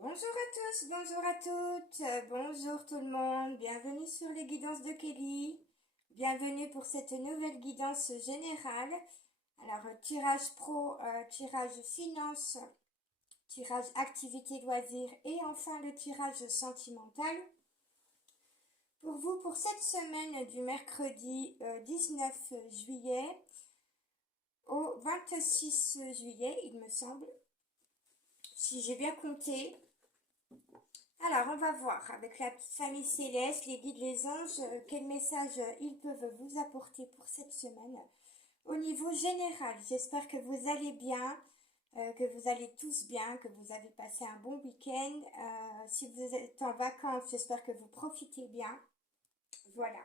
Bonjour à tous, bonjour à toutes, bonjour tout le monde, bienvenue sur les guidances de Kelly, bienvenue pour cette nouvelle guidance générale. Alors, tirage pro, tirage finance, tirage activité loisirs et enfin le tirage sentimental. Pour vous, pour cette semaine du mercredi 19 juillet au 26 juillet, il me semble, si j'ai bien compté. Alors, on va voir avec la petite famille céleste, les guides, les anges, quel message ils peuvent vous apporter pour cette semaine. Au niveau général, j'espère que vous allez bien, que vous allez tous bien, que vous avez passé un bon week-end. Si vous êtes en vacances, j'espère que vous profitez bien. Voilà.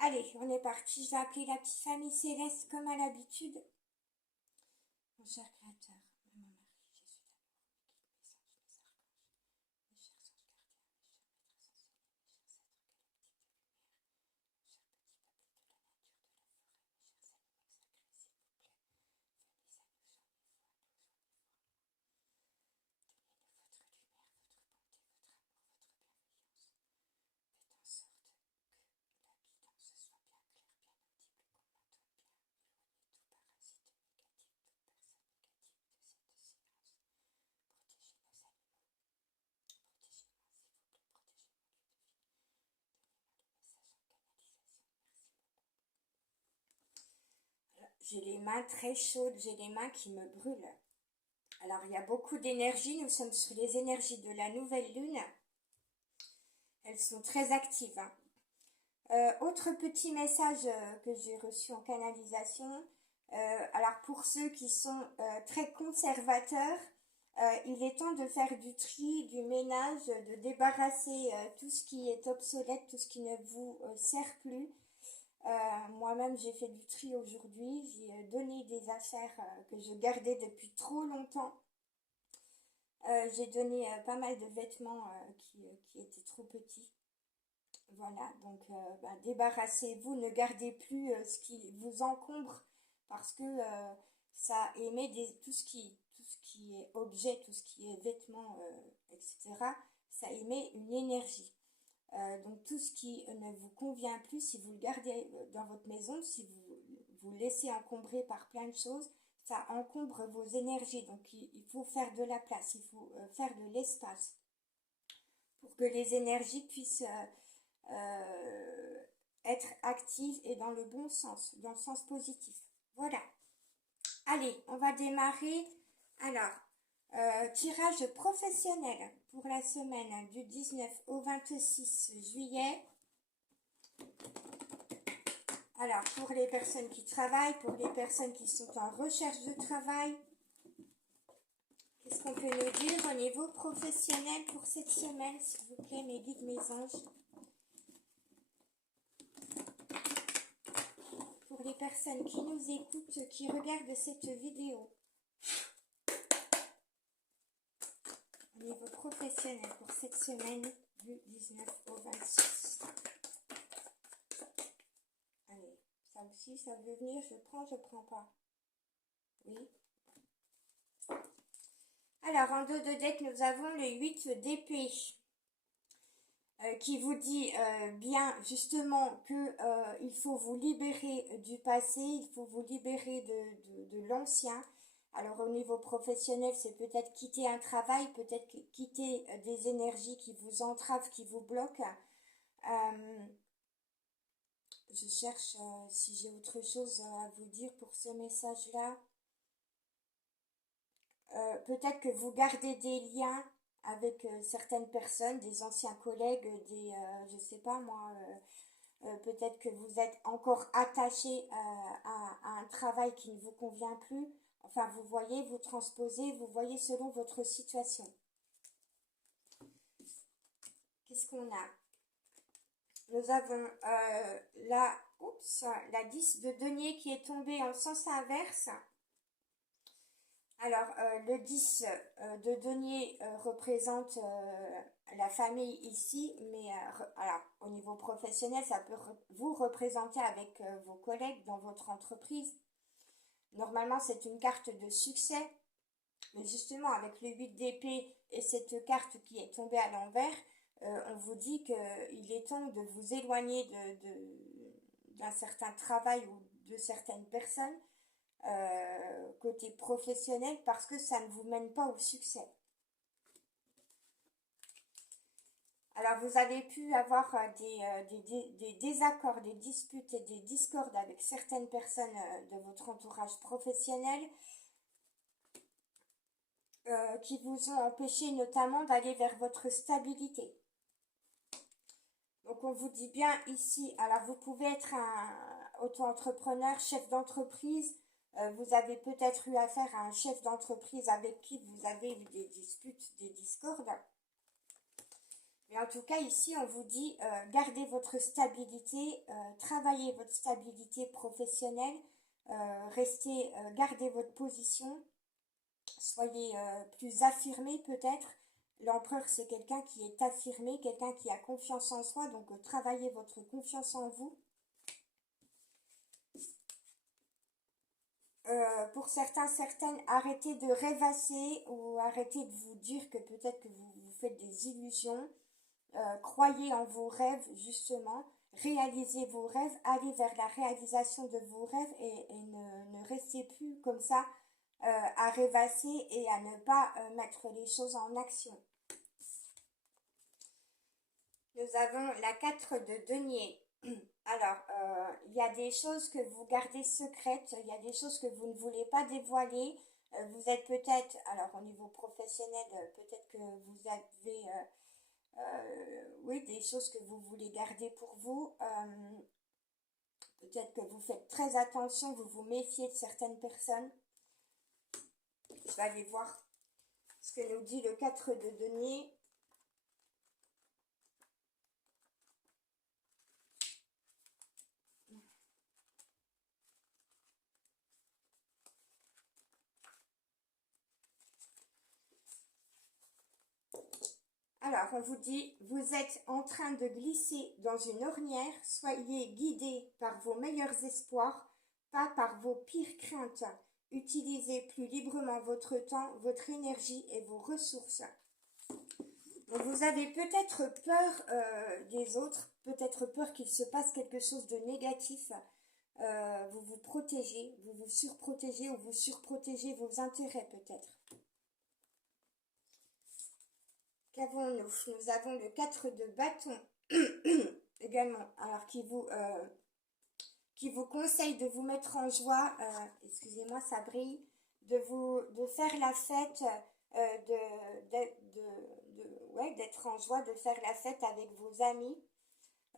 Allez, on est parti. Je vais appeler la petite famille céleste comme à l'habitude. Mon cher Créateur, maman Marie, Jésus d'amour, mes guides, mes anges, mes archanges, mes chers anges gardiens, mes chers maîtres ascensionnés, mes chers êtres galactiques de lumière, mon cher petit peuple de la nature, de la forêt, mes chers animaux sacrés, s'il vous plaît, venez à nous, soignez-vous à nous, soignez-vous à moi. Donnez-nous votre lumière, votre bonté, votre amour, votre bienveillance. Faites en sorte que la guidance soit bien claire, bien audible, qu'on m'entende bien. Éloignez tout parasite négatif, toute personne négative de cette séance. Protégez nos animaux. Protégez-moi, s'il vous plaît, protégez mon lieu de vie. Donnez-moi les messages en canalisation. Merci beaucoup. J'ai les mains très chaudes, j'ai les mains qui me brûlent. Alors, il y a beaucoup d'énergie. Nous sommes sur les énergies de la nouvelle lune. Elles sont très actives, hein. Autre petit message que j'ai reçu en canalisation. Alors, pour ceux qui sont très conservateurs, il est temps de faire du tri, du ménage, de débarrasser tout ce qui est obsolète, tout ce qui ne vous sert plus. Moi-même, j'ai fait du tri aujourd'hui. J'ai donné des affaires que je gardais depuis trop longtemps. J'ai donné pas mal de vêtements qui étaient trop petits. Voilà, donc débarrassez-vous, ne gardez plus ce qui vous encombre parce que ça émet tout ce qui est objet, tout ce qui est vêtements, etc. Ça émet une énergie. Donc tout ce qui ne vous convient plus, si vous le gardez dans votre maison, si vous vous laissez encombrer par plein de choses, ça encombre vos énergies. Donc il faut faire de la place, il faut faire de l'espace pour que les énergies puissent être actives et dans le bon sens, dans le sens positif. Voilà. Allez, on va démarrer. Alors, tirage professionnel pour la semaine du 19 au 26 juillet. Alors, pour les personnes qui travaillent, pour les personnes qui sont en recherche de travail, qu'est-ce qu'on peut nous dire au niveau professionnel pour cette semaine, s'il vous plaît, mes guides, mes anges? Pour les personnes qui nous écoutent, qui regardent cette vidéo, au niveau professionnel pour cette semaine du 19 au 26. Allez, ça aussi, ça veut venir, je prends pas. Oui. Alors, en dos de deck, nous avons le 8 d'épée. Qui vous dit bien justement que il faut vous libérer du passé, il faut vous libérer de l'ancien. Alors au niveau professionnel, c'est peut-être quitter un travail, peut-être quitter des énergies qui vous entravent, qui vous bloquent. Je cherche si j'ai autre chose à vous dire pour ce message-là. Peut-être que vous gardez des liens avec certaines personnes, des anciens collègues, je sais pas moi, peut-être que vous êtes encore attaché à un travail qui ne vous convient plus. Enfin, vous voyez, vous transposez, vous voyez selon votre situation. Qu'est-ce qu'on a? Nous avons la 10 de denier qui est tombée en sens inverse. Alors, le 10 de denier représente la famille ici, mais alors, au niveau professionnel, ça peut vous représenter avec vos collègues dans votre entreprise. Normalement, c'est une carte de succès. Mais justement, avec le 8 d'épée et cette carte qui est tombée à l'envers, on vous dit qu'il est temps de vous éloigner d'un certain travail ou de certaines personnes côté professionnel parce que ça ne vous mène pas au succès. Alors vous avez pu avoir des désaccords, des disputes et des discordes avec certaines personnes de votre entourage professionnel qui vous ont empêché notamment d'aller vers votre stabilité. Donc on vous dit bien ici, alors vous pouvez être un auto-entrepreneur, chef d'entreprise, vous avez peut-être eu affaire à un chef d'entreprise avec qui vous avez eu des disputes, des discordes. Mais en tout cas ici on vous dit gardez votre stabilité, travaillez votre stabilité professionnelle, gardez votre position, soyez plus affirmé peut-être. L'empereur, c'est quelqu'un qui est affirmé, quelqu'un qui a confiance en soi, donc travaillez votre confiance en vous. Pour certains, certaines, arrêtez de rêvasser ou arrêtez de vous dire que peut-être que vous faites des illusions. Croyez en vos rêves, justement. Réalisez vos rêves, allez vers la réalisation de vos rêves et ne restez plus comme ça à rêvasser et à ne pas mettre les choses en action. Nous avons la 4 de denier. Alors, il y a des choses que vous gardez secrètes, il y a des choses que vous ne voulez pas dévoiler. Vous êtes peut-être, alors au niveau professionnel, peut-être que vous avez, oui, des choses que vous voulez garder pour vous. Peut-être que vous faites très attention, vous vous méfiez de certaines personnes. Je vais aller voir ce que nous dit le 4 de denier. Alors, on vous dit, vous êtes en train de glisser dans une ornière, soyez guidés par vos meilleurs espoirs, pas par vos pires craintes. Utilisez plus librement votre temps, votre énergie et vos ressources. Donc, vous avez peut-être peur des autres, peut-être peur qu'il se passe quelque chose de négatif. Vous vous protégez, vous vous surprotégez ou vous surprotégez vos intérêts peut-être. Qu'avons-nous? Nous avons le 4 de bâton également, alors qui vous conseille de vous mettre en joie, excusez-moi ça brille, de faire la fête, d'être en joie, de faire la fête avec vos amis,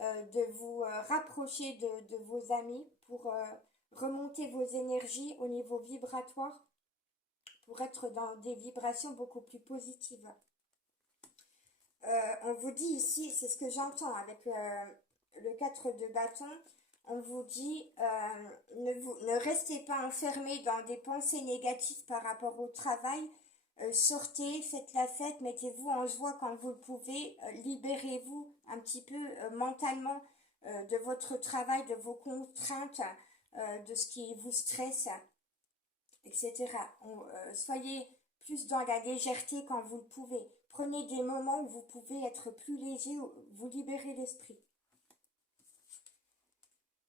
de vous rapprocher de vos amis pour remonter vos énergies au niveau vibratoire, pour être dans des vibrations beaucoup plus positives. On vous dit ici, c'est ce que j'entends avec le 4 de bâton, on vous dit ne restez pas enfermé dans des pensées négatives par rapport au travail, sortez, faites la fête, mettez-vous en joie quand vous le pouvez, libérez-vous un petit peu mentalement de votre travail, de vos contraintes, de ce qui vous stresse, etc. Soyez plus dans la légèreté quand vous le pouvez. Prenez des moments où vous pouvez être plus léger, vous libérer l'esprit.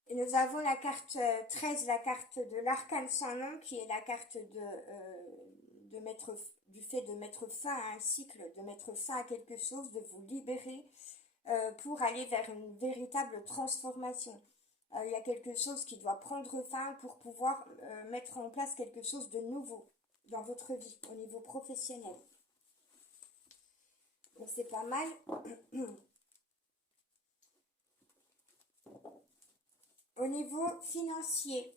Et nous avons la carte 13, la carte de l'arcane sans nom, qui est la carte du fait de mettre fin à un cycle, de mettre fin à quelque chose, de vous libérer pour aller vers une véritable transformation. Il y a quelque chose qui doit prendre fin pour pouvoir mettre en place quelque chose de nouveau dans votre vie, au niveau professionnel. Donc c'est pas mal. Au niveau financier,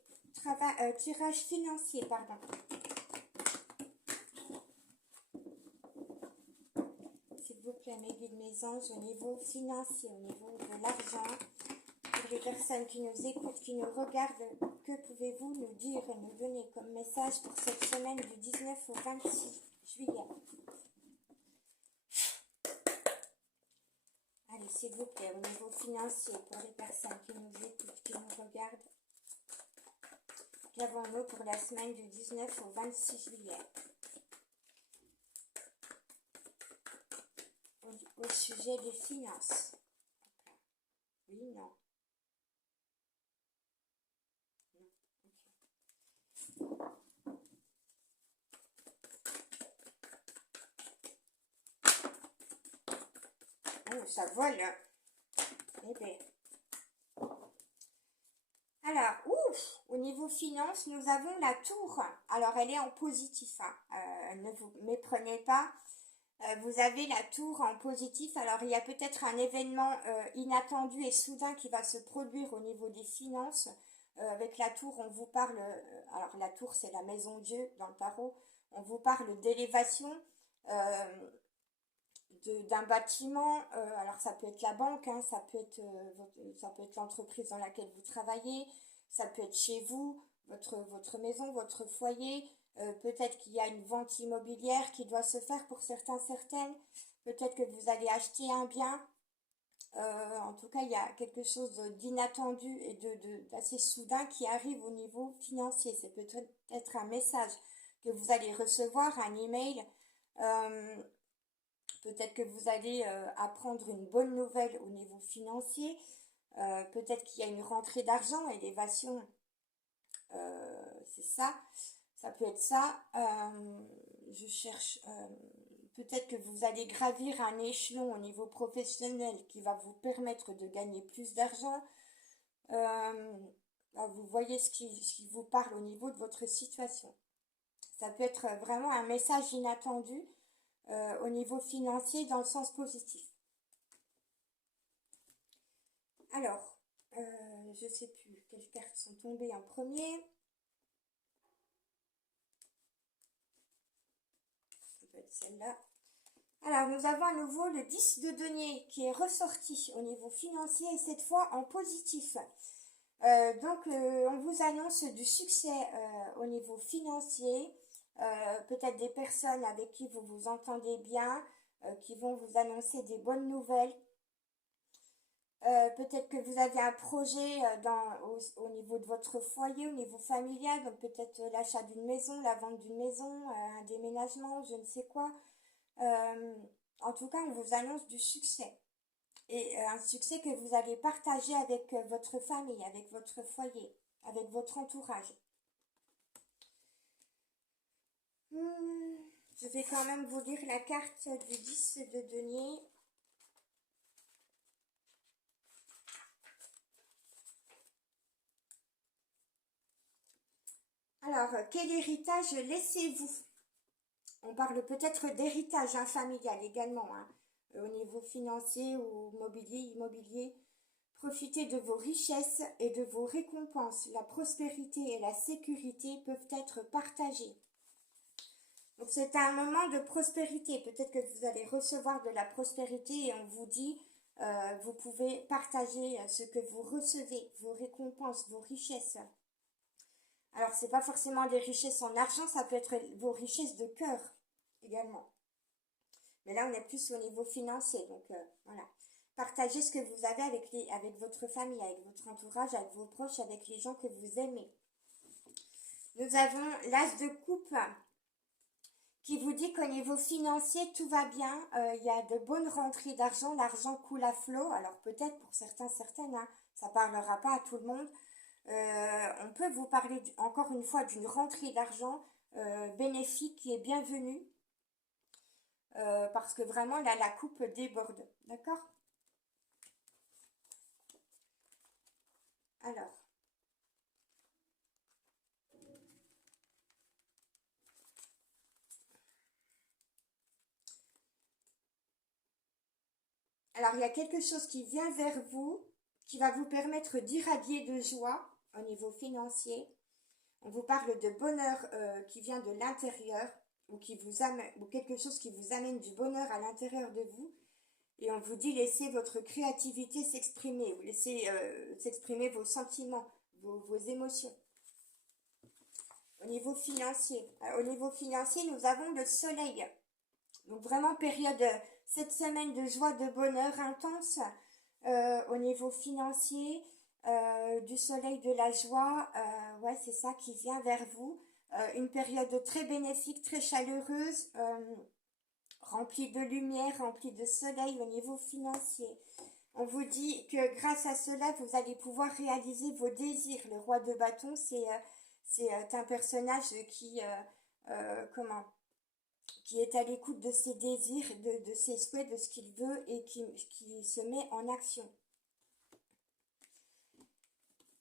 tirage financier, pardon. S'il vous plaît, mes guides, mes anges, au niveau financier, au niveau de l'argent, pour les personnes qui nous écoutent, qui nous regardent, que pouvez-vous nous dire et nous donner comme message pour cette semaine du 19 au 26 juillet? Allez, s'il vous plaît, au niveau financier, pour les personnes qui nous écoutent, qui nous regardent, qu'avons-nous pour la semaine du 19 au 26 juillet? au sujet des finances. Oui, non. Oh, ça vole. Eh bien. Alors, ouf, au niveau finance, nous avons la tour. Alors, elle est en positif, hein. Ne vous méprenez pas. Vous avez la tour en positif. Alors, il y a peut-être un événement inattendu et soudain qui va se produire au niveau des finances. Avec la tour, on vous parle... alors, la tour, c'est la maison Dieu dans le tarot. On vous parle d'élévation, d'un bâtiment. Alors, ça peut être la banque, hein, ça peut être l'entreprise dans laquelle vous travaillez. Ça peut être chez vous, votre maison, votre foyer. Peut-être qu'il y a une vente immobilière qui doit se faire pour certains, certaines. Peut-être que vous allez acheter un bien. En tout cas, il y a quelque chose d'inattendu et d'assez soudain qui arrive au niveau financier. C'est peut-être un message que vous allez recevoir, un email. Peut-être que vous allez apprendre une bonne nouvelle au niveau financier. Peut-être qu'il y a une rentrée d'argent, élévation, c'est ça. Ça peut être ça. Je cherche. Peut-être que vous allez gravir un échelon au niveau professionnel qui va vous permettre de gagner plus d'argent. Vous voyez ce qui vous parle au niveau de votre situation. Ça peut être vraiment un message inattendu au niveau financier dans le sens positif. Alors, je ne sais plus quelles cartes sont tombées en premier. Ça peut être celle-là. Alors, nous avons à nouveau le 10 de denier qui est ressorti au niveau financier et cette fois en positif. Donc, on vous annonce du succès au niveau financier. Peut-être des personnes avec qui vous vous entendez bien, qui vont vous annoncer des bonnes nouvelles. Peut-être que vous avez un projet au niveau de votre foyer, au niveau familial, donc peut-être l'achat d'une maison, la vente d'une maison, un déménagement, je ne sais quoi. En tout cas, on vous annonce du succès. Et un succès que vous allez partager avec votre famille, avec votre foyer, avec votre entourage. Je vais quand même vous lire la carte du 10 de denier. Alors, quel héritage laissez-vous? On parle peut-être d'héritage familial également, hein, au niveau financier ou immobilier. Profitez de vos richesses et de vos récompenses. La prospérité et la sécurité peuvent être partagées. Donc c'est un moment de prospérité. Peut-être que vous allez recevoir de la prospérité et on vous dit, vous pouvez partager ce que vous recevez, vos récompenses, vos richesses. Alors c'est pas forcément des richesses en argent, ça peut être vos richesses de cœur également. Mais là on est plus au niveau financier, donc voilà. Partagez ce que vous avez avec votre famille, avec votre entourage, avec vos proches, avec les gens que vous aimez. Nous avons l'as de coupe qui vous dit qu'au niveau financier, tout va bien. Il y a de bonnes rentrées d'argent. L'argent coule à flot. Alors peut-être pour certains, certaines, hein, ça ne parlera pas à tout le monde. On peut vous parler encore une fois d'une rentrée d'argent bénéfique qui est bienvenue. Parce que vraiment, là, la coupe déborde. D'accord? Alors, il y a quelque chose qui vient vers vous, qui va vous permettre d'irradier de joie au niveau financier. On vous parle de bonheur qui vient de l'intérieur ou ou quelque chose qui vous amène du bonheur à l'intérieur de vous. Et on vous dit laissez votre créativité s'exprimer, ou laissez s'exprimer vos sentiments, vos émotions. Au niveau financier, nous avons le soleil. Donc vraiment période, cette semaine de joie, de bonheur intense au niveau financier, du soleil, de la joie, ouais c'est ça qui vient vers vous. Une période très bénéfique, très chaleureuse rempli de lumière, rempli de soleil au niveau financier. On vous dit que grâce à cela, vous allez pouvoir réaliser vos désirs. Le roi de bâton, c'est un personnage qui est à l'écoute de ses désirs, de ses souhaits, de ce qu'il veut et qui se met en action.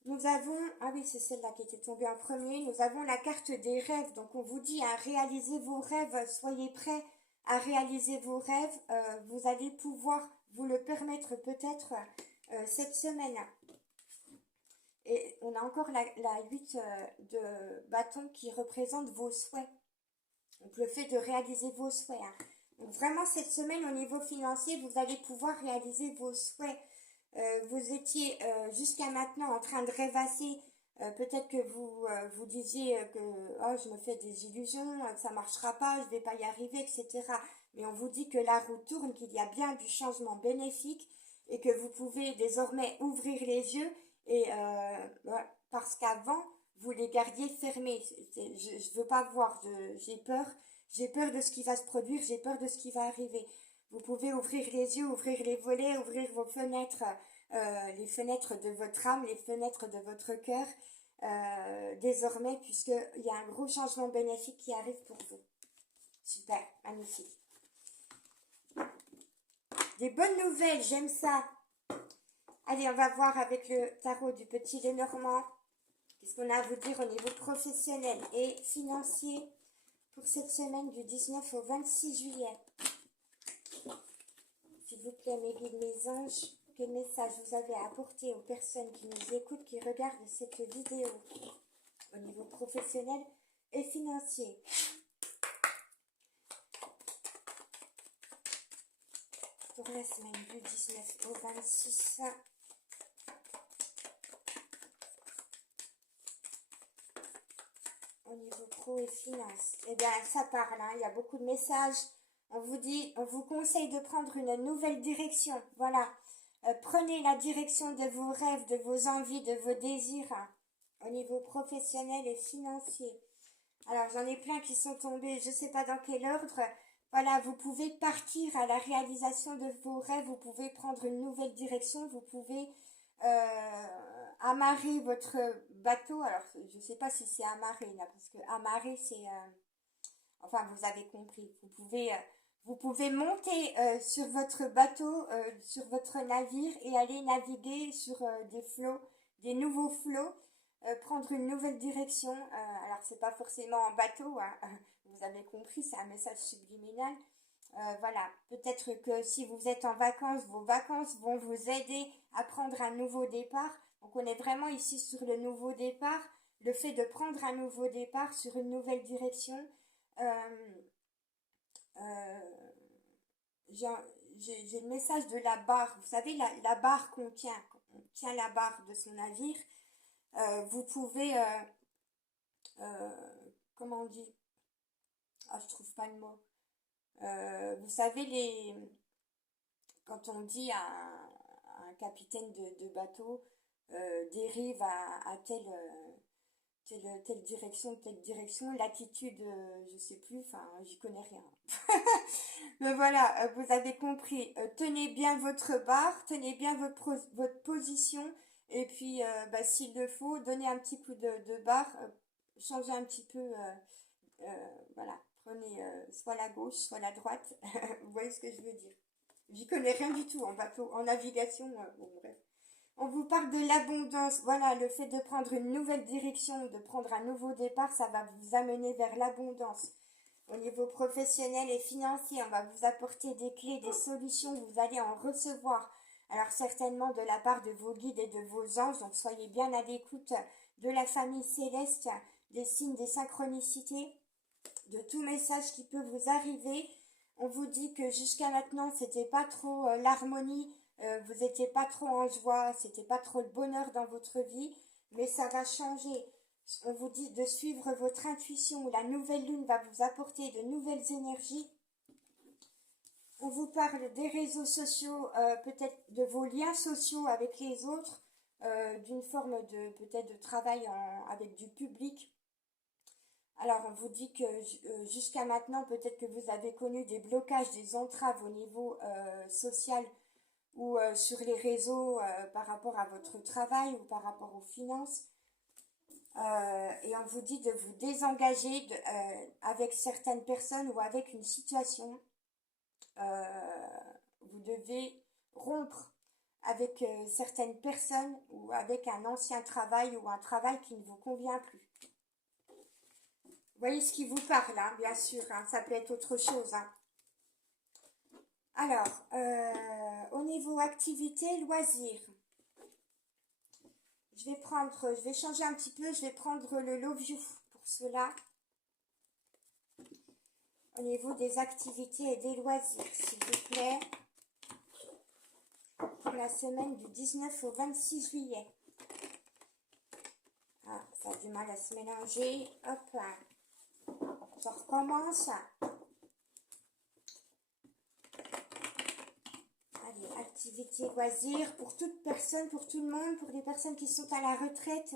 Nous avons, ah oui, c'est celle-là qui était tombée en premier, nous avons la carte des rêves. Donc on vous dit à réaliser vos rêves, soyez prêts à réaliser vos rêves. Vous allez pouvoir vous le permettre peut-être cette semaine. Et on a encore la 8 de bâton qui représente vos souhaits. Donc le fait de réaliser vos souhaits. Hein. Donc vraiment cette semaine au niveau financier, vous allez pouvoir réaliser vos souhaits. Vous étiez jusqu'à maintenant en train de rêvasser. Peut-être que vous disiez que oh, je me fais des illusions, que ça marchera pas, je vais pas y arriver, etc. Mais on vous dit que la roue tourne, qu'il y a bien du changement bénéfique et que vous pouvez désormais ouvrir les yeux et parce qu'avant vous les gardiez fermés. Je veux pas voir, j'ai peur de ce qui va se produire, j'ai peur de ce qui va arriver. Vous pouvez ouvrir les yeux, ouvrir les volets, ouvrir vos fenêtres, les fenêtres de votre âme, les fenêtres de votre cœur, désormais, puisqu'il y a un gros changement bénéfique qui arrive pour vous. Super, magnifique. Des bonnes nouvelles, j'aime ça. Allez, on va voir avec le tarot du Petit Lenormand. Qu'est-ce qu'on a à vous dire au niveau professionnel et financier pour cette semaine du 19 au 26 juillet. S'il vous plaît, mes guides, mes anges, quel message vous avez à apporter aux personnes qui nous écoutent, qui regardent cette vidéo au niveau professionnel et financier. Pour la semaine du 19 au 26. Au niveau pro et finance. Eh bien, ça parle, hein, il y a beaucoup de messages. On vous conseille de prendre une nouvelle direction. Voilà. Prenez la direction de vos rêves, de vos envies, de vos désirs, hein, au niveau professionnel et financier. Alors, j'en ai plein qui sont tombés, je ne sais pas dans quel ordre. Voilà, vous pouvez partir à la réalisation de vos rêves, vous pouvez prendre une nouvelle direction, vous pouvez amarrer votre bateau. Alors, je ne sais pas si c'est amarré, là, parce que amarrer, c'est... enfin, vous avez compris. Vous pouvez monter sur votre bateau, sur votre navire et aller naviguer sur des flots, des nouveaux flots, prendre une nouvelle direction. Alors, c'est pas forcément en bateau, hein, vous avez compris, c'est un message subliminal. Voilà, peut-être que si vous êtes en vacances, vos vacances vont vous aider à prendre un nouveau départ. Donc, on est vraiment ici sur le nouveau départ, le fait de prendre un nouveau départ sur une nouvelle direction. J'ai le message de la barre. Vous savez, la barre qu'on tient. On tient la barre de son navire. Vous pouvez... comment on dit? Ah, je trouve pas le mot. Vous savez, quand on dit à un capitaine de bateau, dérive à telle direction, latitude, je sais plus, enfin, j'y connais rien. Mais voilà, vous avez compris. Tenez bien votre barre, tenez bien votre position, et puis, s'il le faut, donnez un petit coup de barre, changez un petit peu, voilà, prenez soit la gauche, soit la droite. Vous voyez ce que je veux dire. J'y connais rien du tout en bateau, en navigation, bon bref. On vous parle de l'abondance. Voilà, le fait de prendre une nouvelle direction, de prendre un nouveau départ, ça va vous amener vers l'abondance. Au niveau professionnel et financier, on va vous apporter des clés, des solutions, vous allez en recevoir. Alors certainement de la part de vos guides et de vos anges, donc soyez bien à l'écoute de la famille céleste, des signes, des synchronicités, de tout message qui peut vous arriver. On vous dit que jusqu'à maintenant, c'était pas trop l'harmonie, vous n'étiez pas trop en joie, c'était pas trop le bonheur dans votre vie, mais ça va changer. On vous dit de suivre votre intuition, la nouvelle lune va vous apporter de nouvelles énergies. On vous parle des réseaux sociaux, peut-être de vos liens sociaux avec les autres, d'une forme de peut-être de travail avec du public. Alors, on vous dit que jusqu'à maintenant, peut-être que vous avez connu des blocages, des entraves au niveau social ou sur les réseaux par rapport à votre travail ou par rapport aux finances. Et on vous dit de vous désengager avec certaines personnes ou avec une situation. Vous devez rompre avec certaines personnes ou avec un ancien travail ou un travail qui ne vous convient plus. Vous voyez ce qui vous parle, hein, bien sûr, hein, ça peut être autre chose. Hein. Alors, au niveau activité, loisirs, je vais changer un petit peu, je vais prendre le Love You pour cela. Au niveau des activités et des loisirs, s'il vous plaît, pour la semaine du 19 au 26 juillet. Ah, ça a du mal à se mélanger. Hop là. Je recommence. Allez, activité, loisirs, pour toute personne, pour tout le monde, pour les personnes qui sont à la retraite,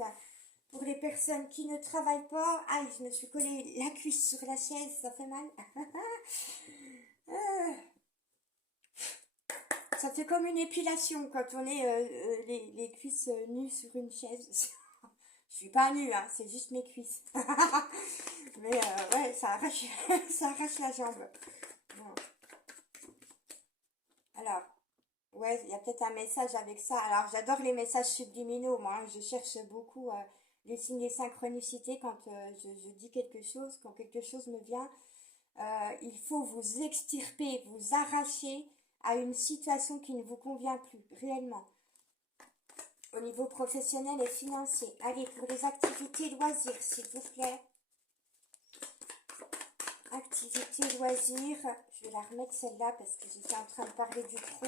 pour les personnes qui ne travaillent pas. Aïe, je me suis collé la cuisse sur la chaise, ça fait mal. Ça fait comme une épilation quand on est les cuisses nues sur une chaise. Je suis pas nue, hein, c'est juste mes cuisses. Mais ouais, ça arrache, ça arrache la jambe. Bon. Alors, ouais, il y a peut-être un message avec ça. Alors, j'adore les messages subliminaux, moi. Hein. Je cherche beaucoup les signes des synchronicités quand je dis quelque chose, quand quelque chose me vient. Il faut vous extirper, vous arracher à une situation qui ne vous convient plus, réellement. Au niveau professionnel et financier. Allez, pour les activités loisirs, s'il vous plaît. Activités loisirs. Je vais la remettre celle-là parce que j'étais en train de parler du pro.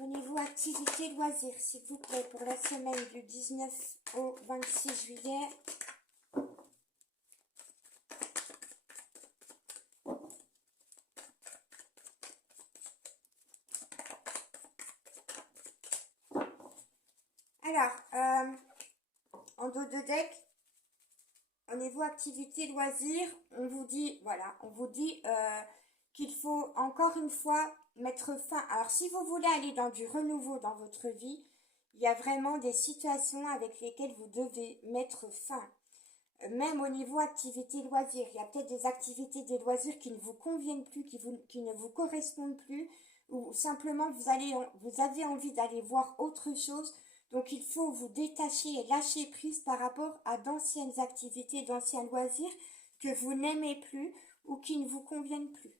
Au niveau activité loisirs, s'il vous plaît, pour la semaine du 19 au 26 juillet. Alors, en dos de deck, au niveau activité loisirs, on vous dit, voilà, on vous dit qu'il faut encore une fois mettre fin. Alors, si vous voulez aller dans du renouveau dans votre vie, il y a vraiment des situations avec lesquelles vous devez mettre fin. Même au niveau activité loisirs, il y a peut-être des activités, des loisirs qui ne vous conviennent plus, qui ne vous correspondent plus, ou simplement vous avez envie d'aller voir autre chose. Donc il faut vous détacher et lâcher prise par rapport à d'anciennes activités, d'anciens loisirs que vous n'aimez plus ou qui ne vous conviennent plus.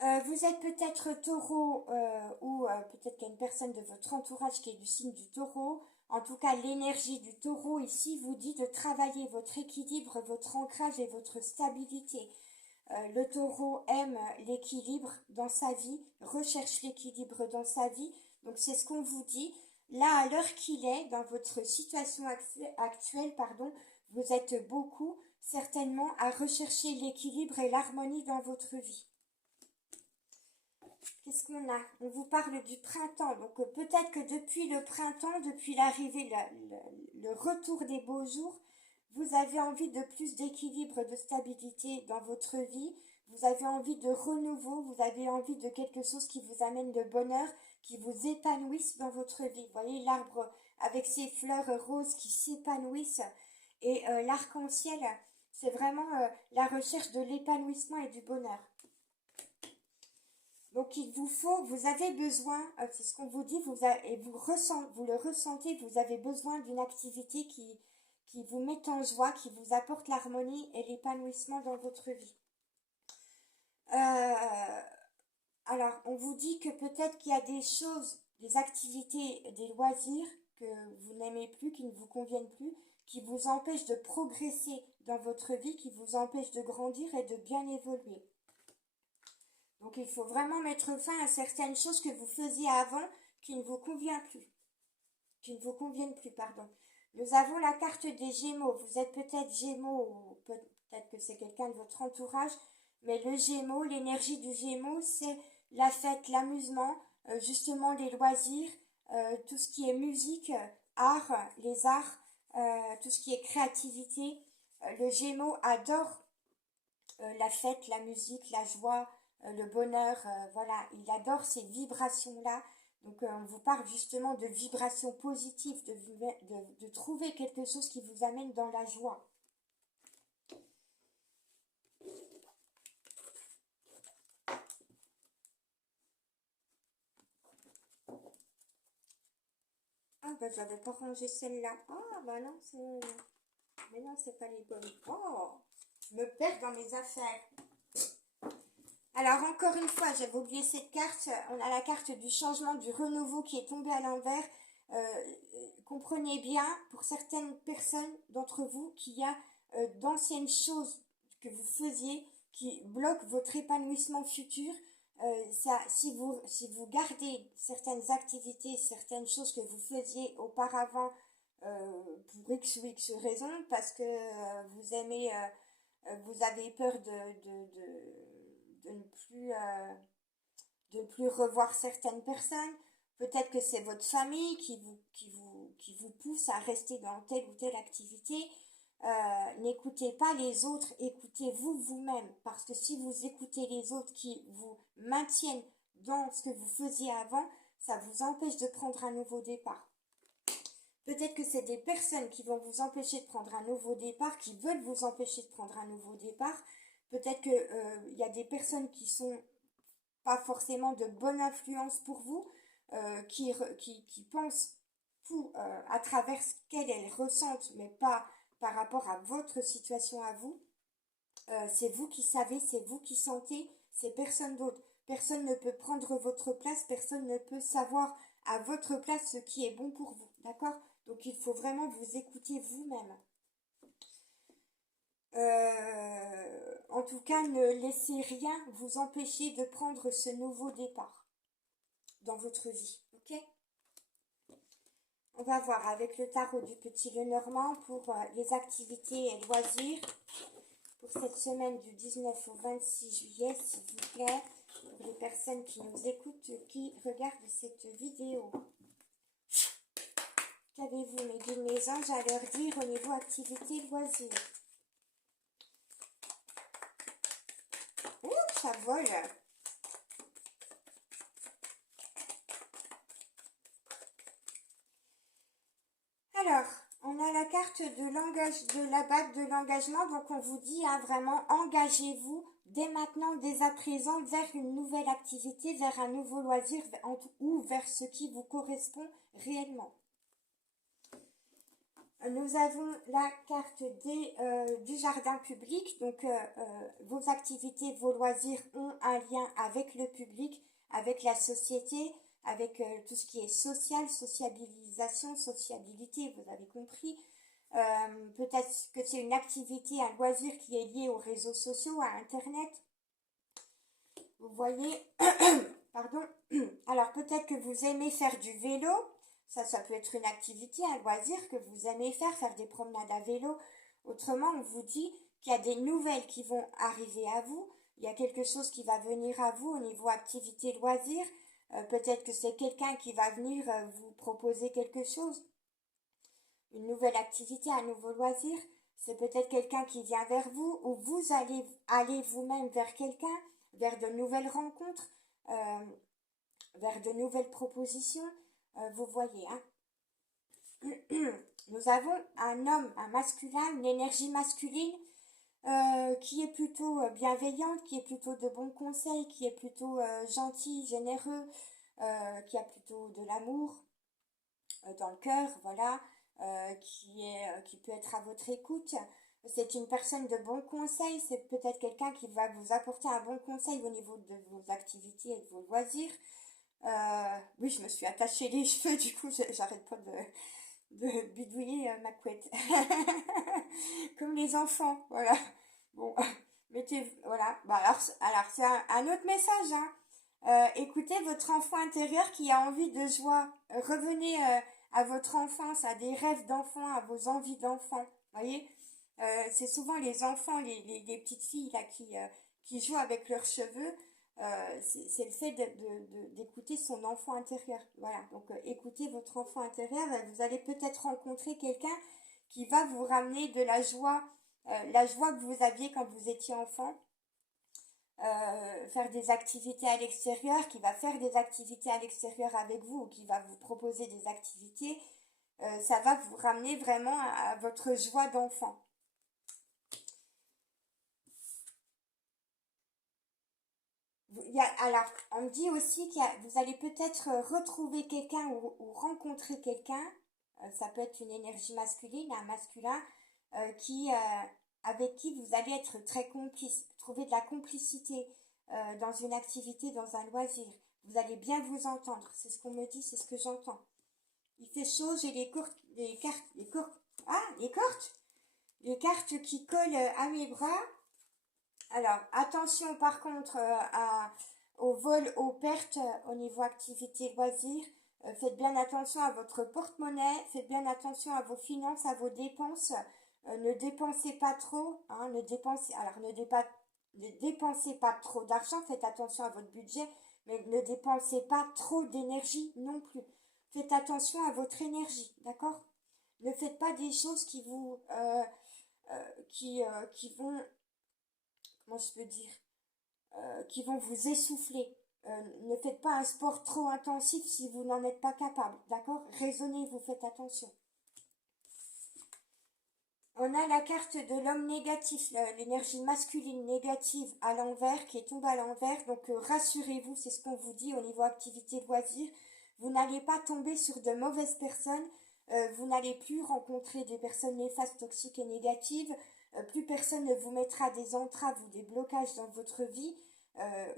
Vous êtes peut-être taureau ou peut-être qu'il y a une personne de votre entourage qui est du signe du taureau. En tout cas, l'énergie du taureau ici vous dit de travailler votre équilibre, votre ancrage et votre stabilité. Le taureau aime l'équilibre dans sa vie, recherche l'équilibre dans sa vie. Donc c'est ce qu'on vous dit. Là, à l'heure qu'il est, dans votre situation actuelle, pardon, vous êtes beaucoup certainement à rechercher l'équilibre et l'harmonie dans votre vie. Qu'est-ce qu'on a? On vous parle du printemps. Donc peut-être que depuis le printemps, depuis l'arrivée, le retour des beaux jours, vous avez envie de plus d'équilibre, de stabilité dans votre vie. Vous avez envie de renouveau, vous avez envie de quelque chose qui vous amène de bonheur, qui vous épanouisse dans votre vie. Vous voyez l'arbre avec ses fleurs roses qui s'épanouissent et l'arc-en-ciel, c'est vraiment la recherche de l'épanouissement et du bonheur. Donc il vous faut, vous avez besoin, c'est ce qu'on vous dit, et vous le ressentez, vous avez besoin d'une activité qui vous met en joie, qui vous apporte l'harmonie et l'épanouissement dans votre vie. Alors, on vous dit que peut-être qu'il y a des choses, des activités, des loisirs que vous n'aimez plus, qui ne vous conviennent plus, qui vous empêchent de progresser dans votre vie, qui vous empêchent de grandir et de bien évoluer. Donc il faut vraiment mettre fin à certaines choses que vous faisiez avant qui ne vous conviennent plus. Qui ne vous conviennent plus, pardon. Nous avons la carte des Gémeaux. Vous êtes peut-être Gémeaux ou peut-être que c'est quelqu'un de votre entourage. Mais le Gémeaux, l'énergie du Gémeaux, c'est la fête, l'amusement, justement les loisirs, tout ce qui est musique, art, les arts, tout ce qui est créativité. Le Gémeaux adore la fête, la musique, la joie, le bonheur, voilà, il adore ces vibrations-là. Donc on vous parle justement de vibrations positives, de trouver quelque chose qui vous amène dans la joie. Ah bah j'avais pas rangé celle-là. Ah bah non, c'est... Mais non, c'est pas les bonnes. Oh, je me perds dans mes affaires. Alors encore une fois, j'avais oublié cette carte. On a la carte du changement, du renouveau qui est tombée à l'envers. Comprenez bien, pour certaines personnes d'entre vous, qu'il y a d'anciennes choses que vous faisiez qui bloquent votre épanouissement futur. Si vous gardez certaines activités, certaines choses que vous faisiez auparavant pour X ou X raisons, parce que vous avez peur de ne plus, de ne plus revoir certaines personnes. Peut-être que c'est votre famille qui vous pousse à rester dans telle ou telle activité. N'écoutez pas les autres, écoutez-vous vous-même. Parce que si vous écoutez les autres qui vous maintiennent dans ce que vous faisiez avant, ça vous empêche de prendre un nouveau départ. Peut-être que c'est des personnes qui vont vous empêcher de prendre un nouveau départ, qui veulent vous empêcher de prendre un nouveau départ. Peut-être qu'il y a des personnes qui sont pas forcément de bonne influence pour vous, qui pensent tout à travers ce qu'elles ressentent, mais pas par rapport à votre situation à vous. C'est vous qui savez, c'est vous qui sentez, c'est personne d'autre. Personne ne peut prendre votre place, personne ne peut savoir à votre place ce qui est bon pour vous, d'accord? Donc il faut vraiment vous écouter vous-même. En tout cas, ne laissez rien vous empêcher de prendre ce nouveau départ dans votre vie, ok? On va voir avec le tarot du Petit Lenormand pour les activités et loisirs pour cette semaine du 19 au 26 juillet, s'il vous plaît, pour les personnes qui nous écoutent, qui regardent cette vidéo. Qu'avez-vous, mes guides, mes anges, à leur dire au niveau activité loisirs? Ouh, ça vole! Alors, on a la carte de la bague de l'engagement, donc on vous dit vraiment engagez-vous dès maintenant, dès à présent, vers une nouvelle activité, vers un nouveau loisir ou vers ce qui vous correspond réellement. Nous avons la carte du jardin public, donc vos activités, vos loisirs ont un lien avec le public, avec la société, avec tout ce qui est social, sociabilisation, sociabilité, vous avez compris. Peut-être que c'est une activité, un loisir qui est lié aux réseaux sociaux, à Internet. Vous voyez, pardon. Alors peut-être que vous aimez faire du vélo. Ça peut être une activité, un loisir que vous aimez faire des promenades à vélo. Autrement, on vous dit qu'il y a des nouvelles qui vont arriver à vous. Il y a quelque chose qui va venir à vous au niveau activité loisir. Peut-être que c'est quelqu'un qui va venir vous proposer quelque chose. Une nouvelle activité, un nouveau loisir. C'est peut-être quelqu'un qui vient vers vous ou vous allez aller vous-même vers quelqu'un, vers de nouvelles rencontres, vers de nouvelles propositions. Vous voyez, hein. Nous avons un homme, un masculin, une énergie masculine qui est plutôt bienveillante, qui est plutôt de bons conseils, qui est plutôt gentil, généreux, qui a plutôt de l'amour dans le cœur, voilà, qui peut être à votre écoute. C'est une personne de bons conseils, c'est peut-être quelqu'un qui va vous apporter un bon conseil au niveau de vos activités et de vos loisirs. Oui, je me suis attachée les cheveux, du coup, j'arrête pas de bidouiller ma couette. Comme les enfants, voilà. Bon, mettez, voilà. Bah alors c'est un autre message, hein. Écoutez votre enfant intérieur qui a envie de joie. Revenez à votre enfance, à des rêves d'enfant, à vos envies d'enfant. Voyez, c'est souvent les enfants, les petites filles là qui jouent avec leurs cheveux. C'est le fait d'écouter son enfant intérieur. Voilà, donc écoutez votre enfant intérieur. Vous allez peut-être rencontrer quelqu'un qui va vous ramener de la joie que vous aviez quand vous étiez enfant. Faire des activités à l'extérieur, qui va faire des activités à l'extérieur avec vous ou qui va vous proposer des activités, ça va vous ramener vraiment à votre joie d'enfant. Alors, on me dit aussi vous allez peut-être retrouver quelqu'un ou rencontrer quelqu'un, ça peut être une énergie masculine, un masculin, avec qui vous allez être très complice, trouver de la complicité dans une activité, dans un loisir. Vous allez bien vous entendre, c'est ce qu'on me dit, c'est ce que j'entends. Il fait chaud, j'ai les cartes qui collent à mes bras. Alors, attention par contre au vol, aux pertes au niveau activité loisirs. Faites bien attention à votre porte-monnaie, faites bien attention à vos finances, à vos dépenses. Ne dépensez pas trop, hein, ne dépensez pas trop d'argent, faites attention à votre budget, mais ne dépensez pas trop d'énergie non plus. Faites attention à votre énergie, d'accord? Ne faites pas des choses qui vont, comment je peux dire, qui vont vous essouffler. Ne faites pas un sport trop intensif si vous n'en êtes pas capable, d'accord? Raisonnez, vous faites attention. On a la carte de l'homme négatif, l'énergie masculine négative à l'envers, qui est tombée à l'envers. Donc rassurez-vous, c'est ce qu'on vous dit au niveau activité loisir. Vous n'allez pas tomber sur de mauvaises personnes. Vous n'allez plus rencontrer des personnes néfastes, toxiques et négatives. Plus personne ne vous mettra des entraves ou des blocages dans votre vie,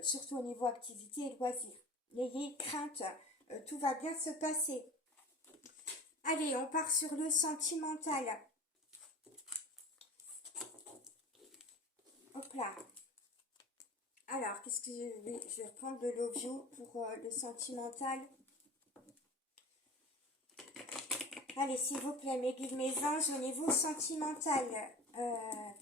surtout au niveau activité et loisir. N'ayez crainte, tout va bien se passer. Allez, on part sur le sentimental. Hop là. Alors, qu'est-ce que je vais reprendre de l'ovio pour le sentimental. Allez, s'il vous plaît, mes guides, mes anges, au niveau sentimental,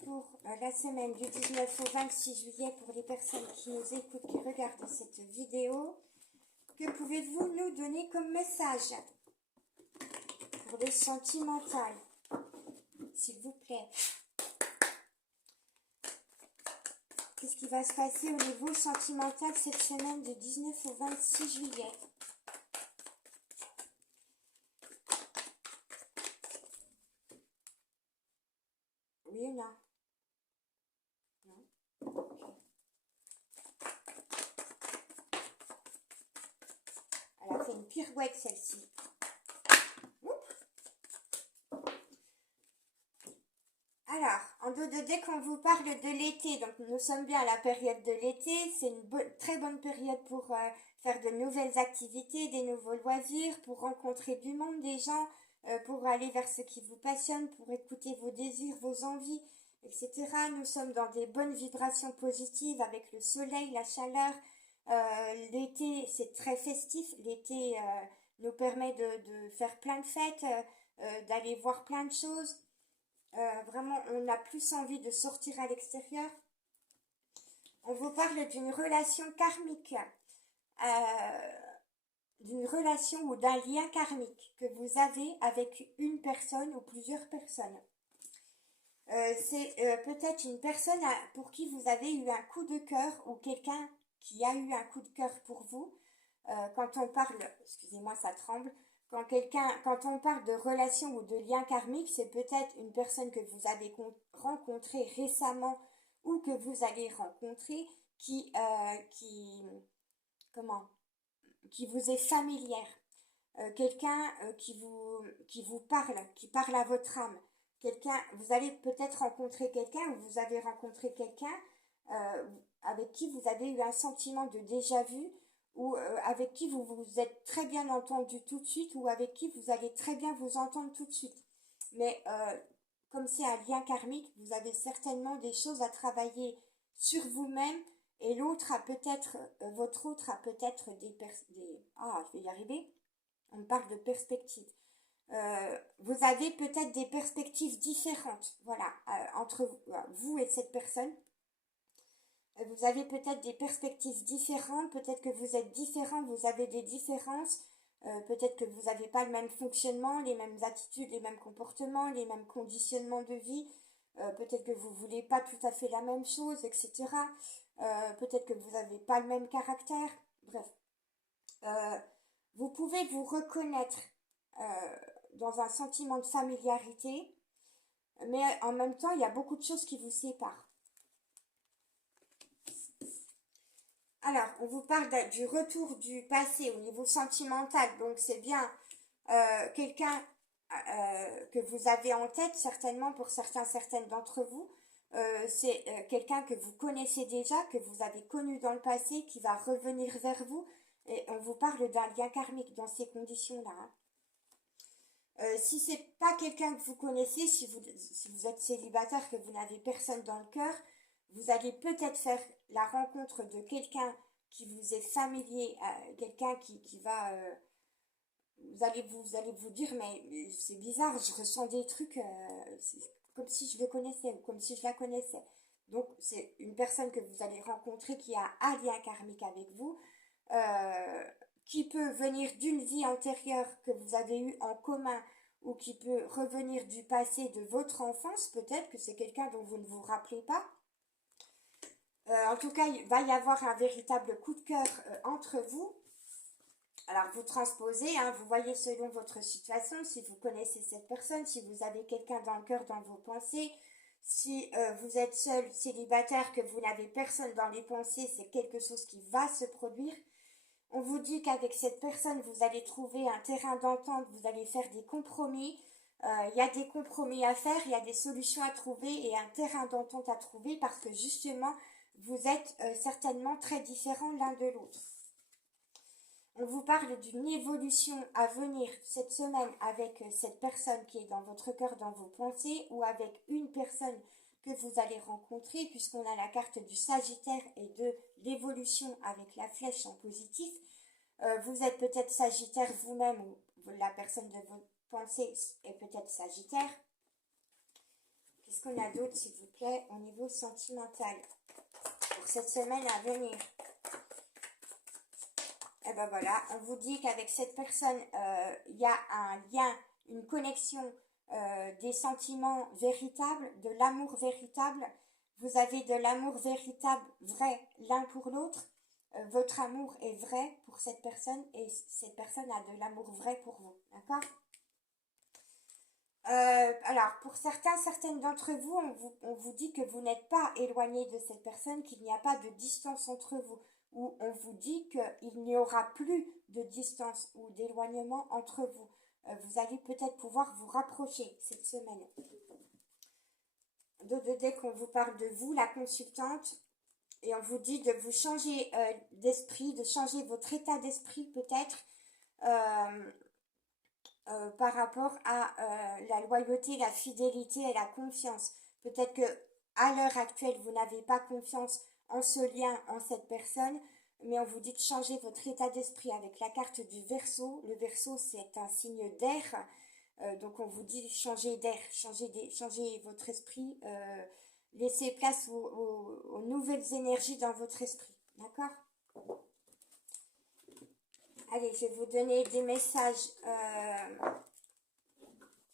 pour la semaine du 19 au 26 juillet, pour les personnes qui nous écoutent, qui regardent cette vidéo, que pouvez-vous nous donner comme message pour le sentimental, s'il vous plaît? Qu'est-ce qui va se passer au niveau sentimental cette semaine de 19 au 26 juillet? Oui ou non? Non? Okay. Elle a fait une pirouette celle-ci. Alors, dès qu'on vous parle de l'été, donc nous sommes bien à la période de l'été, c'est une très bonne période pour faire de nouvelles activités, des nouveaux loisirs, pour rencontrer du monde, des gens, pour aller vers ce qui vous passionne, pour écouter vos désirs, vos envies, etc. Nous sommes dans des bonnes vibrations positives avec le soleil, la chaleur. L'été, c'est très festif. L'été nous permet de faire plein de fêtes, d'aller voir plein de choses. Vraiment, on a plus envie de sortir à l'extérieur. On vous parle d'une relation karmique, d'une relation ou d'un lien karmique que vous avez avec une personne ou plusieurs personnes. C'est peut-être une personne pour qui vous avez eu un coup de cœur ou quelqu'un qui a eu un coup de cœur pour vous. Quand on parle, excusez-moi, ça tremble. Quand on parle de relation ou de lien karmique, c'est peut-être une personne que vous avez rencontrée récemment ou que vous allez rencontrer qui vous est familière. Quelqu'un qui vous parle, qui parle à votre âme. Vous allez peut-être rencontrer quelqu'un ou vous avez rencontré quelqu'un avec qui vous avez eu un sentiment de déjà-vu ou avec qui vous vous êtes très bien entendu tout de suite ou avec qui vous allez très bien vous entendre tout de suite. Mais comme c'est un lien karmique, vous avez certainement des choses à travailler sur vous-même et votre autre a peut-être je vais y arriver. On parle de perspectives. Vous avez peut-être des perspectives différentes, voilà, entre vous et cette personne. Vous avez peut-être des perspectives différentes, peut-être que vous êtes différents, vous avez des différences. Peut-être que vous n'avez pas le même fonctionnement, les mêmes attitudes, les mêmes comportements, les mêmes conditionnements de vie. Peut-être que vous voulez pas tout à fait la même chose, etc. Peut-être que vous n'avez pas le même caractère. Bref, euh, vous pouvez vous reconnaître dans un sentiment de familiarité, mais en même temps, il y a beaucoup de choses qui vous séparent. Alors, on vous parle du retour du passé au niveau sentimental, donc c'est bien quelqu'un que vous avez en tête, certainement pour certaines d'entre vous. C'est quelqu'un que vous connaissez déjà, que vous avez connu dans le passé, qui va revenir vers vous. Et on vous parle d'un lien karmique dans ces conditions-là. Hein. Si c'est pas quelqu'un que vous connaissez, si vous êtes célibataire, que vous n'avez personne dans le cœur, vous allez peut-être faire la rencontre de quelqu'un qui vous est familier, quelqu'un qui va... vous allez vous dire, mais c'est bizarre, je ressens des trucs comme si je le connaissais ou comme si je la connaissais. Donc, c'est une personne que vous allez rencontrer qui a un lien karmique avec vous, euh, qui peut venir d'une vie antérieure que vous avez eue en commun ou qui peut revenir du passé de votre enfance. Peut-être que c'est quelqu'un dont vous ne vous rappelez pas. En tout cas, il va y avoir un véritable coup de cœur entre vous. Alors, vous transposez, hein, vous voyez selon votre situation, si vous connaissez cette personne, si vous avez quelqu'un dans le cœur, dans vos pensées, si vous êtes seul, célibataire, que vous n'avez personne dans les pensées, c'est quelque chose qui va se produire. On vous dit qu'avec cette personne, vous allez trouver un terrain d'entente, vous allez faire des compromis. Il y a des compromis à faire, il y a des solutions à trouver et un terrain d'entente à trouver parce que justement, vous êtes certainement très différents l'un de l'autre. On vous parle d'une évolution à venir cette semaine avec cette personne qui est dans votre cœur, dans vos pensées, ou avec une personne que vous allez rencontrer, puisqu'on a la carte du Sagittaire et de l'évolution avec la flèche en positif. Vous êtes peut-être Sagittaire vous-même, ou la personne de vos pensées est peut-être Sagittaire. Qu'est-ce qu'on a d'autre, s'il vous plaît, au niveau sentimental pour cette semaine à venir? Et ben voilà, on vous dit qu'avec cette personne, il y a un lien, une connexion, des sentiments véritables, de l'amour véritable. Vous avez de l'amour véritable, vrai, l'un pour l'autre. Votre amour est vrai pour cette personne et cette personne a de l'amour vrai pour vous. D'accord? Alors, pour certaines d'entre vous, on vous dit que vous n'êtes pas éloigné de cette personne, qu'il n'y a pas de distance entre vous, ou on vous dit qu'il n'y aura plus de distance ou d'éloignement entre vous. Vous allez peut-être pouvoir vous rapprocher cette semaine. Dès qu'on vous parle de vous, la consultante, et on vous dit de vous changer d'esprit, de changer votre état d'esprit peut-être, par rapport à la loyauté, la fidélité et la confiance. Peut-être que à l'heure actuelle, vous n'avez pas confiance en ce lien, en cette personne, mais on vous dit de changer votre état d'esprit avec la carte du Verseau. Le Verseau, c'est un signe d'air, donc on vous dit changer d'air, changer votre esprit, laisser place aux nouvelles énergies dans votre esprit. D'accord? Allez, je vais vous donner des messages.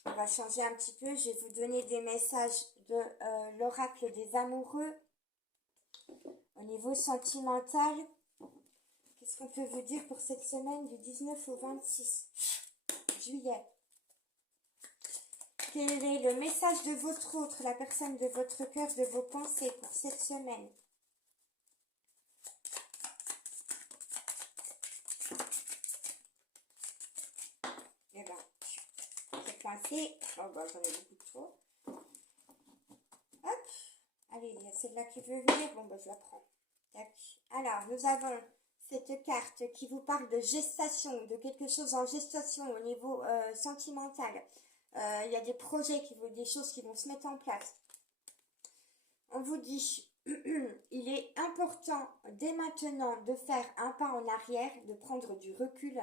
On va changer un petit peu. Je vais vous donner des messages de l'oracle des amoureux au niveau sentimental. Qu'est-ce qu'on peut vous dire pour cette semaine du 19 au 26 juillet? Quel est le message de votre autre, la personne de votre cœur, de vos pensées pour cette semaine? Eh ben, c'est coincé. Oh, bah, j'en ai beaucoup trop. Hop. Allez, il y a celle-là qui veut venir. Bon, bah, je la prends. Tac. Alors, nous avons cette carte qui vous parle de gestation, de quelque chose en gestation au niveau sentimental. Il y a des projets, des choses qui vont se mettre en place. On vous dit, il est important dès maintenant de faire un pas en arrière, de prendre du recul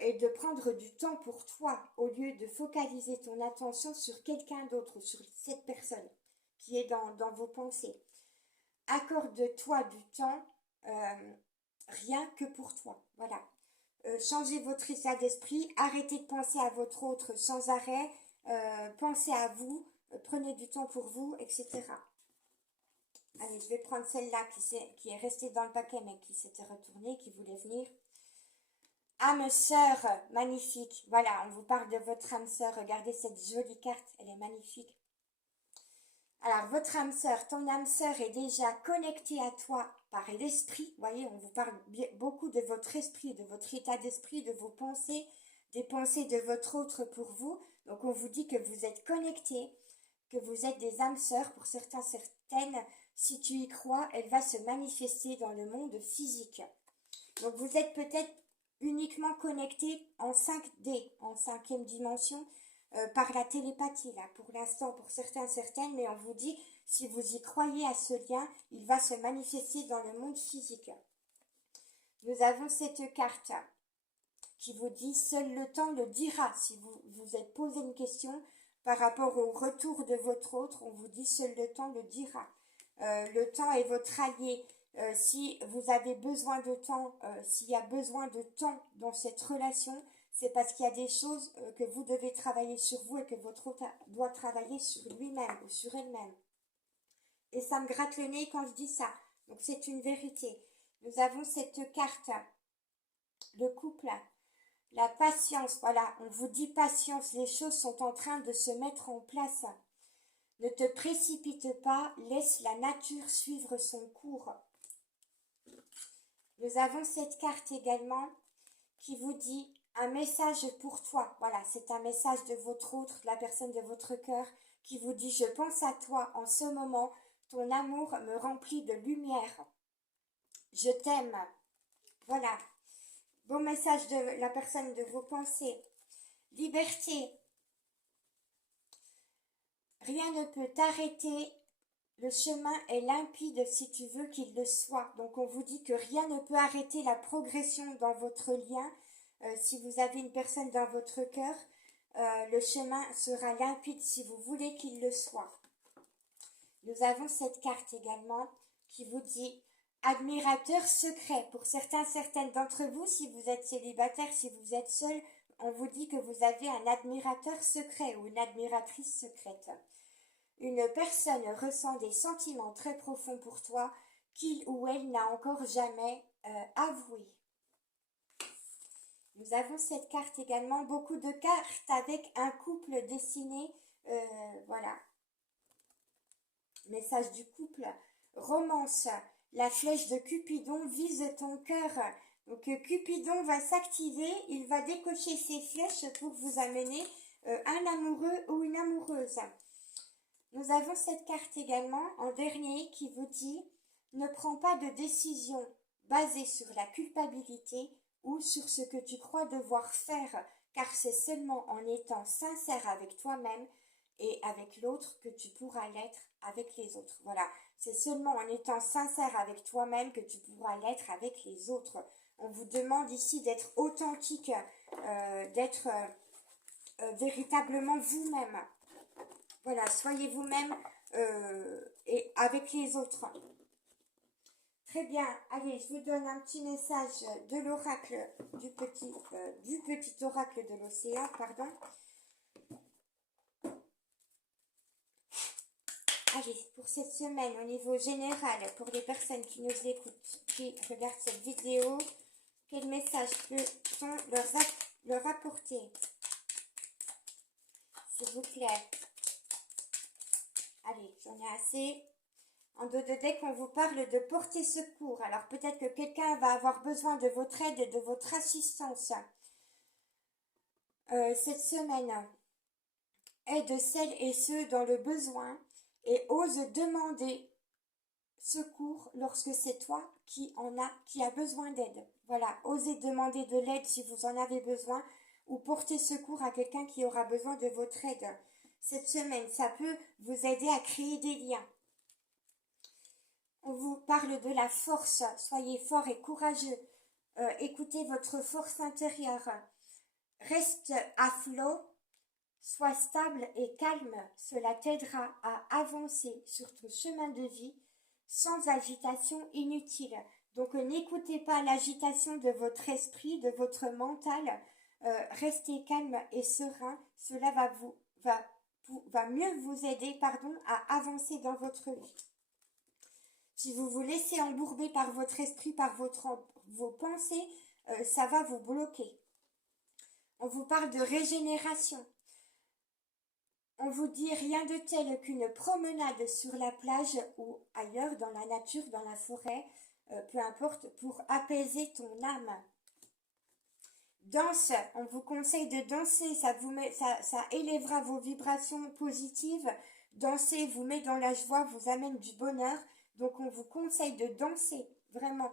et de prendre du temps pour toi au lieu de focaliser ton attention sur quelqu'un d'autre, sur cette personne qui est dans vos pensées. Accorde-toi du temps rien que pour toi. Voilà. changez votre état d'esprit, arrêtez de penser à votre autre sans arrêt, pensez à vous, prenez du temps pour vous, etc. Allez, je vais prendre celle-là qui est restée dans le paquet mais qui s'était retournée, qui voulait venir. Âme sœur, magnifique. Voilà, on vous parle de votre âme sœur. Regardez cette jolie carte, elle est magnifique. Alors, votre âme sœur, ton âme sœur est déjà connectée à toi par l'esprit. Vous voyez, on vous parle beaucoup de votre esprit, de votre état d'esprit, de vos pensées, des pensées de votre autre pour vous. Donc, on vous dit que vous êtes connectés, que vous êtes des âmes sœurs pour certains, certaines. Si tu y crois, elle va se manifester dans le monde physique. Donc, vous êtes peut-être uniquement connectés en 5D, en cinquième dimension, par la télépathie, là, pour l'instant, pour certains, certaines, mais on vous dit, si vous y croyez à ce lien, il va se manifester dans le monde physique. Nous avons cette carte qui vous dit, seul le temps le dira. Si vous vous êtes posé une question par rapport au retour de votre autre, on vous dit, seul le temps le dira. Le temps est votre allié. Si vous avez besoin de temps, s'il y a besoin de temps dans cette relation, c'est parce qu'il y a des choses que vous devez travailler sur vous et que votre autre doit travailler sur lui-même ou sur elle-même. Et ça me gratte le nez quand je dis ça. Donc c'est une vérité. Nous avons cette carte, le couple, la patience. Voilà, on vous dit patience, les choses sont en train de se mettre en place. Ne te précipite pas, laisse la nature suivre son cours. Nous avons cette carte également qui vous dit un message pour toi. Voilà, c'est un message de votre autre, de la personne de votre cœur, qui vous dit je pense à toi en ce moment, ton amour me remplit de lumière. Je t'aime. Voilà. Beau message de la personne de vos pensées. Liberté. Rien ne peut t'arrêter. Le chemin est limpide si tu veux qu'il le soit. Donc on vous dit que rien ne peut arrêter la progression dans votre lien. Si vous avez une personne dans votre cœur, le chemin sera limpide si vous voulez qu'il le soit. Nous avons cette carte également qui vous dit admirateur secret. Pour certains, certaines d'entre vous, si vous êtes célibataire, si vous êtes seul, on vous dit que vous avez un admirateur secret ou une admiratrice secrète. Une personne ressent des sentiments très profonds pour toi qu'il ou elle n'a encore jamais avoué. Nous avons cette carte également, beaucoup de cartes avec un couple dessiné, voilà. Message du couple, romance, la flèche de Cupidon vise ton cœur. Donc Cupidon va s'activer, il va décocher ses flèches pour vous amener un amoureux ou une amoureuse. Nous avons cette carte également en dernier qui vous dit ne prends pas de décision basée sur la culpabilité ou sur ce que tu crois devoir faire, car c'est seulement en étant sincère avec toi-même et avec l'autre que tu pourras l'être avec les autres. Voilà, c'est seulement en étant sincère avec toi-même que tu pourras l'être avec les autres. On vous demande ici d'être authentique, d'être véritablement vous-même. Voilà, soyez vous-même et avec les autres. Très bien, allez, je vous donne un petit message de l'oracle du petit oracle de l'océan, pardon. Allez, pour cette semaine, au niveau général, pour les personnes qui nous écoutent, qui regardent cette vidéo, quel message peut-on leur apporter? S'il vous plaît. Allez, j'en ai assez. En dos de deck, on vous parle de porter secours. Alors peut-être que quelqu'un va avoir besoin de votre aide et de votre assistance. Cette semaine, aide celles et ceux dans le besoin et ose demander secours lorsque c'est toi qui a besoin d'aide. Voilà, osez demander de l'aide si vous en avez besoin ou porter secours à quelqu'un qui aura besoin de votre aide. Cette semaine, ça peut vous aider à créer des liens. On vous parle de la force, soyez fort et courageux. Écoutez votre force intérieure. Reste à flot, sois stable et calme. Cela t'aidera à avancer sur ton chemin de vie sans agitation inutile. Donc n'écoutez pas l'agitation de votre esprit, de votre mental. Restez calme et serein. Cela va mieux vous aider, pardon, à avancer dans votre vie. Si vous vous laissez embourber par votre esprit, par vos pensées, ça va vous bloquer. On vous parle de régénération. On vous dit rien de tel qu'une promenade sur la plage ou ailleurs, dans la nature, dans la forêt, peu importe, pour apaiser ton âme. Danse, on vous conseille de danser, ça élèvera vos vibrations positives. Danser vous met dans la joie, vous amène du bonheur. Donc on vous conseille de danser, vraiment.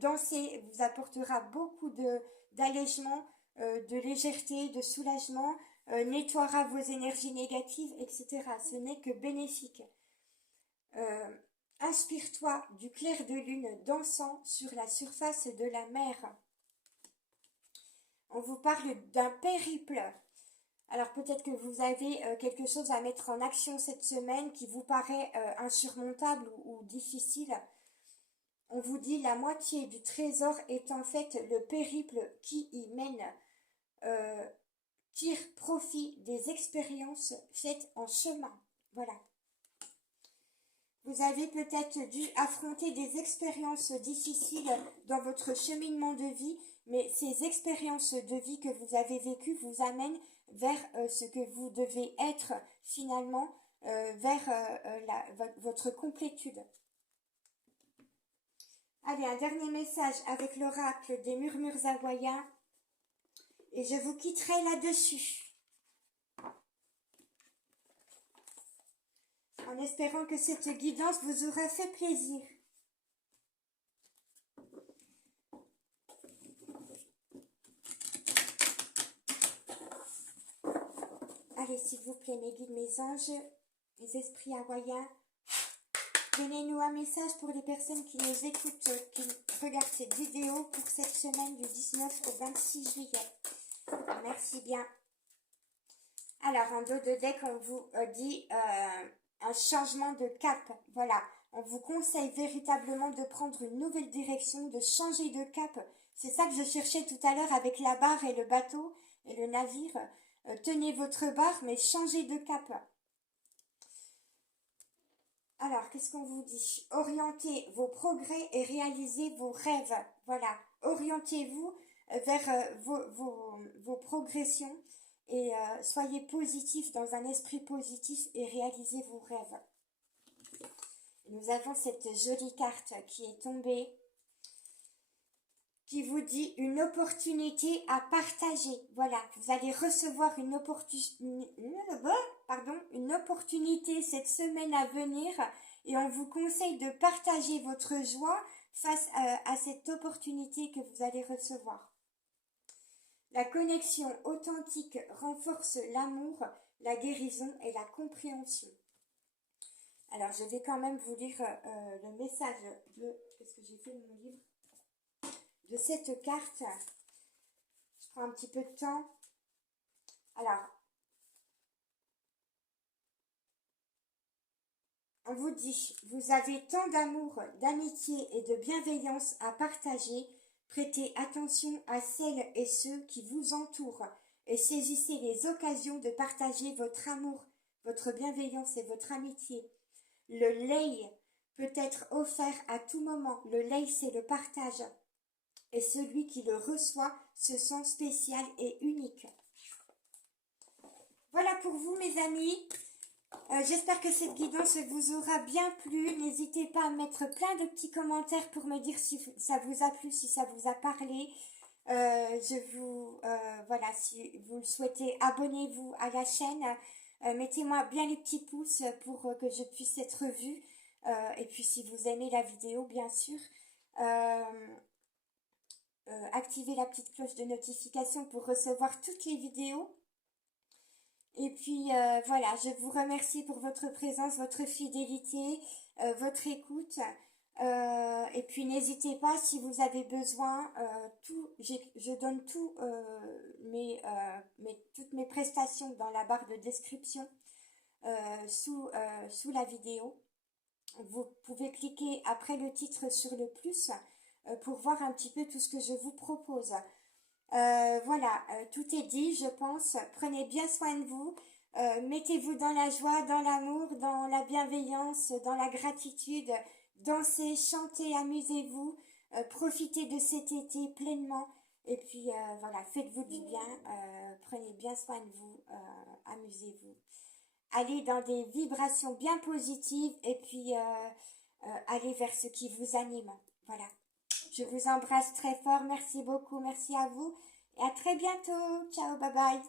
Danser vous apportera beaucoup d'allègement, de légèreté, de soulagement, nettoiera vos énergies négatives, etc. Ce n'est que bénéfique. Inspire-toi du clair de lune dansant sur la surface de la mer. On vous parle d'un périple. Alors peut-être que vous avez quelque chose à mettre en action cette semaine qui vous paraît insurmontable ou difficile. On vous dit la moitié du trésor est en fait le périple qui y mène. Tire profit des expériences faites en chemin. Voilà. Vous avez peut-être dû affronter des expériences difficiles dans votre cheminement de vie, mais ces expériences de vie que vous avez vécues vous amènent vers ce que vous devez être finalement, vers votre complétude. Allez, un dernier message avec l'oracle des murmures hawaïens et je vous quitterai là-dessus. En espérant que cette guidance vous aura fait plaisir. Allez, s'il vous plaît, mes guides, mes anges, les esprits hawaïens, donnez-nous un message pour les personnes qui nous écoutent, qui regardent cette vidéo pour cette semaine du 19 au 26 juillet. Merci bien. Alors, en dos de deck, on vous dit un changement de cap. Voilà, on vous conseille véritablement de prendre une nouvelle direction, de changer de cap. C'est ça que je cherchais tout à l'heure avec la barre et le bateau et le navire. Tenez votre barre, mais changez de cap. Alors, qu'est-ce qu'on vous dit? Orientez vos progrès et réalisez vos rêves. Voilà, orientez-vous vers vos progressions et soyez positif dans un esprit positif et réalisez vos rêves. Nous avons cette jolie carte qui est tombée, qui vous dit une opportunité à partager. Voilà, vous allez recevoir une opportunité cette semaine à venir et on vous conseille de partager votre joie face à cette opportunité que vous allez recevoir. La connexion authentique renforce l'amour, la guérison et la compréhension. Alors, je vais quand même vous lire le message de... Qu'est-ce que j'ai fait de mon livre? De cette carte. Je prends un petit peu de temps. Alors, on vous dit, vous avez tant d'amour, d'amitié et de bienveillance à partager. Prêtez attention à celles et ceux qui vous entourent et saisissez les occasions de partager votre amour, votre bienveillance et votre amitié. Le lei peut être offert à tout moment. Le lei, c'est le partage. Et celui qui le reçoit se sent spécial et unique. Voilà pour vous, mes amis. J'espère que cette guidance vous aura bien plu. N'hésitez pas à mettre plein de petits commentaires pour me dire si ça vous a plu, si ça vous a parlé. Voilà, si vous le souhaitez, abonnez-vous à la chaîne. Mettez-moi bien les petits pouces pour que je puisse être vue. Et puis si vous aimez la vidéo, bien sûr, activez la petite cloche de notification pour recevoir toutes les vidéos. Et puis voilà, je vous remercie pour votre présence, votre fidélité, votre écoute. Et puis n'hésitez pas si vous avez besoin, je donne toutes mes prestations dans la barre de description sous la vidéo. Vous pouvez cliquer après le titre sur le plus pour voir un petit peu tout ce que je vous propose. Voilà, tout est dit, je pense. Prenez bien soin de vous. Mettez-vous dans la joie, dans l'amour, dans la bienveillance, dans la gratitude. Dansez, chantez, amusez-vous. Profitez de cet été pleinement. Et puis voilà, faites-vous du bien. Prenez bien soin de vous. Amusez-vous. Allez dans des vibrations bien positives et puis allez vers ce qui vous anime. Voilà. Je vous embrasse très fort. Merci beaucoup. Merci à vous. Et à très bientôt. Ciao, bye bye.